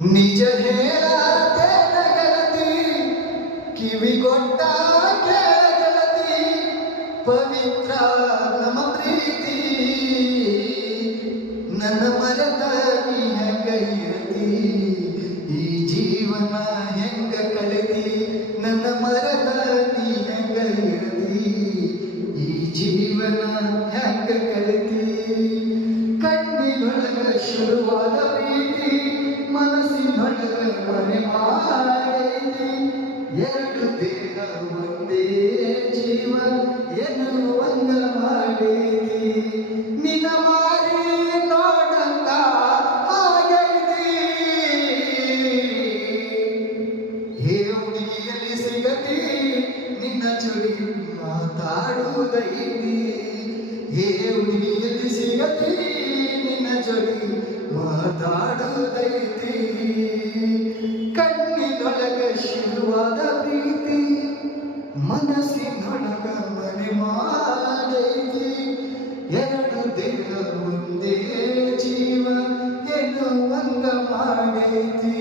ನಿಜ ಹೇಳತೇನ ಗೆಳತಿ ಕಿವಿಗೊಟ್ಟ ಗೆಳತಿ ಪವಿತ್ರ ನಮ್ಮ ಪ್ರೀತಿ ನನ್ನ ಮರೆತ ನೀ ಹೆಂಗ ಇರತಿ ಈ ಜೀವನ ಹೆಂಗ ಕಳೆದಿ ನನ್ನ ಮರೆತ ನೀ ಹೆಂಗ ಇರತಿ ಈ ಜೀವನ ಹೆಂಗ ಕಳೆದಿ ಕಣ್ಣಿನೊಳಗ ಶುರುವಾದ ಪ್ರೀತಿ ಮನಸ್ಸಿನೊಳಗ ಮನೆ ಮಾಡೈತಿ ಎರಡು ದೇಹ ಒಂದೇ ಜೀವ ಎನ್ನುವಂಗ ಮಾಡೈತಿ ನಿನ್ನ ಮಾರಿ ನೋಡಂತ ಆಗೈತಿ ಹೇ ಹುಡುಗಿಯಲ್ಲಿ ಸಿಗತಿ ನಿನ್ನ ಚುಡಿ ಮಾತಾಡುವುದೈತಿ ಹೇ ಹುಡುಗಿಯಲ್ಲಿ ಸಿಗತಿ ನಿನ್ನ ಜೊತೆ ಮಾತಾಡುವುದೈತಿ ಕಣ್ಣಿನೊಳಗ ಶುರುವಾದ ಪ್ರೀತಿ ಮನಸ್ಸಿನೊಳಗ ಮನೆ ಮಾಡೈತಿ ಎರಡು ದೇಹ ಒಂದೇ ಜೀವ ಎನ್ನುವಂಗ ಮಾಡೈತಿ